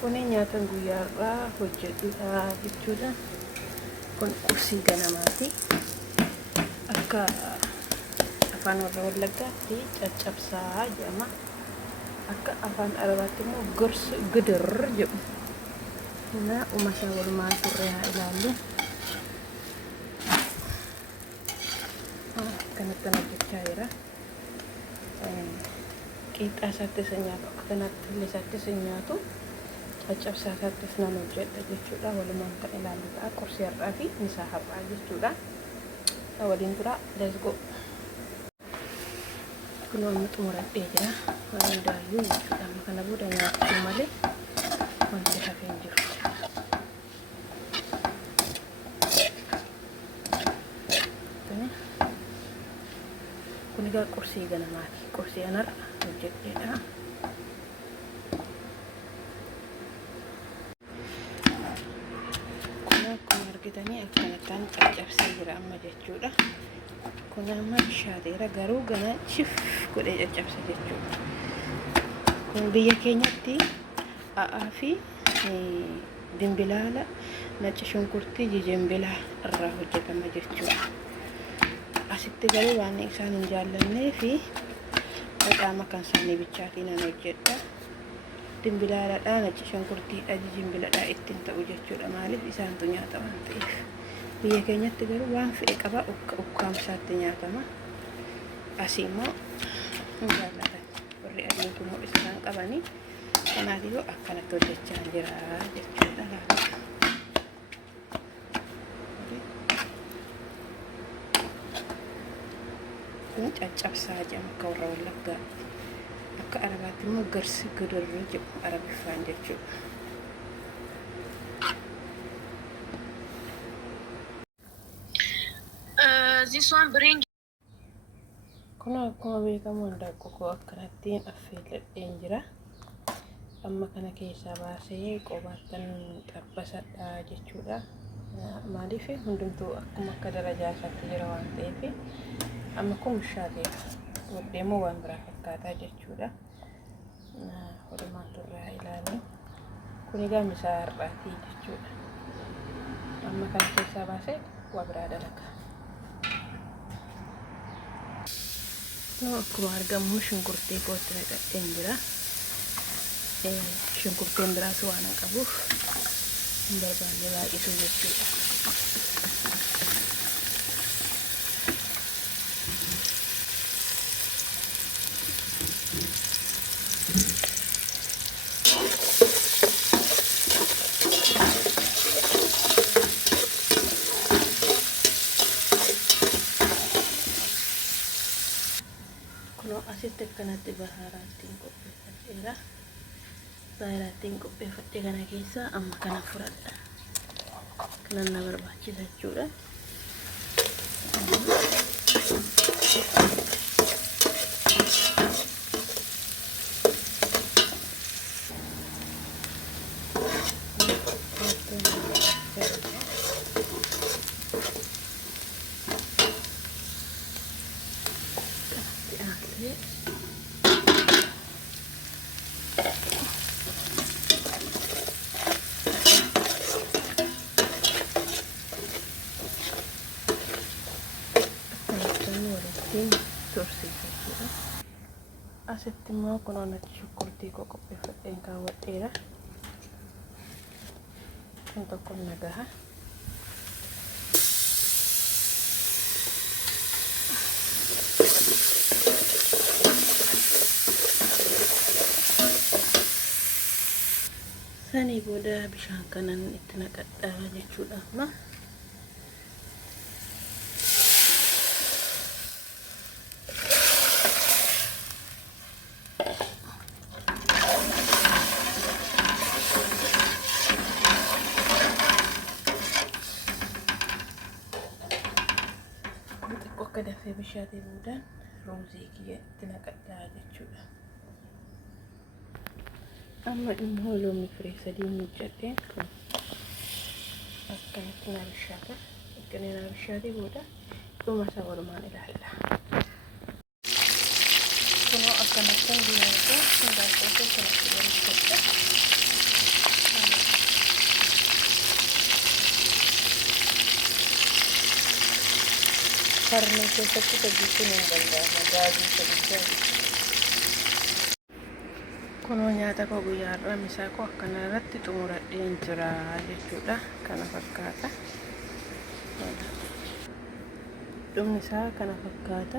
Kuni nyaatan guyyaarraa hojjedhuudha jechuudha. Kun qursii ganamaati. Akka afaan warra Wallaggaatti caccabsaa jedhama. Akka afaan Arabaatti immoo gorsu gidir jedhu. Kana uumasaa walumaan turre haa ilaallu. Kanatti hojjechaa jira. Qixxaa isaatti isa nyaatu akka kanatti illee isaatti isa nyaatu caccabsaa isaattis nan hojjedha jechuudha. Walumaan kan ilaallu ta'a. Qursii har'aa fi misaa har'aa jechuudha. Waliin tura let's go. Kun amma xumuradhee jira. Waan hundaayyuu jechuudha. Amma kana booda nyaachuu malee wanti hafee hin jiru. Kun egaa qursii ganamaati. Qursii anarra hojjedheedha. Kun akkuma argitanii akkanattaan caccabsee jira amma jechuudha. Kun amma bishaateera garuu gana chif godhee caccabse jechuudha. Kun biyya keenyatti a'aa fi dimbilaala, nacci shunkurtii, jijinbilaa irraa hojjetama jechuudha. Asitti garuu waan isaan hin jaallannee fi dhadhaama kan isaanii bichaatiin nan hojjedha. Dimbilaaladhaa, nacci shunkurtiidha, jijinbiladhaa ittiin ta'u jechuudha. Maaliif isaantu nyaata waan ta'eef. Biyya keenyatti garuu waan fe'e qaba ukkaamsaatti nyaatama. Asii immoo hin jaallatan. Warri adiin kun ho'isa isaan qabanii. Kanaafuu akkanatti hojjechaa jira jechuudha. Kun caccabsaa jedhama akka warra Wallaggaatti. Akka Arabaatti immoo gorsu gidir jedhu Arabiffaan jechuudha. This one bring. Kun akkuma beekamu handaaqqoo akkanattiin affeelladheen jira. Amma kana keessaa baasee qobaattan xabbasadha jechuudha. Maaliif hundumtuu akkuma akka darajaa isaatti jira waan ta'eef amma kun bishaateera. Waddeemoo waan biraa fakkaataa jechuudha. Walumaan turre haa ilaallu. Kun egaa misaa har'aati jechuudha. Amma kana keessaa baasee waa biraa dalaga. Akkuma argamu shunkurtii kootti naqadheen jira. Shunkurtiin biraas waan hin qabuuf hin barbaanne baay'isu jechuudha. Kunoo asitti akkanatti bahaaraattiin qopheeffadheera. Bahaaraattiin qopheeffadhe kana keessaa amma kana furadha. Kanan na barbaachisa jechuudha. Asitti immoo kunoo nacci shunkurtii koo qopheeffadheen kaawwadheera. Kun tokko nagaha. Sanii booda bishaan kanan itti naqadha jechuudha amma. Akka dafee bishaatee boodaan ruuzii kiyya itti naqadhaa jechuudha. Amma immoo loomii firii sadii miiccadheen kun akkanatti na bishaata. Akkanatti na bishaatee booda dhuma isaa walumaan ilaalla. Kunoo akkanatti diinagdee hundaaqqoo keessatti barreeffadha. farni keessatti hojjechuun hin danda'amu gaazii sadii. Kunoo nyaata koo guyyaa har'aa misaa koo akkana irratti xumuradheen jira jechuudha. Kana fakkaata. Dhumni isaa kana fakkaata.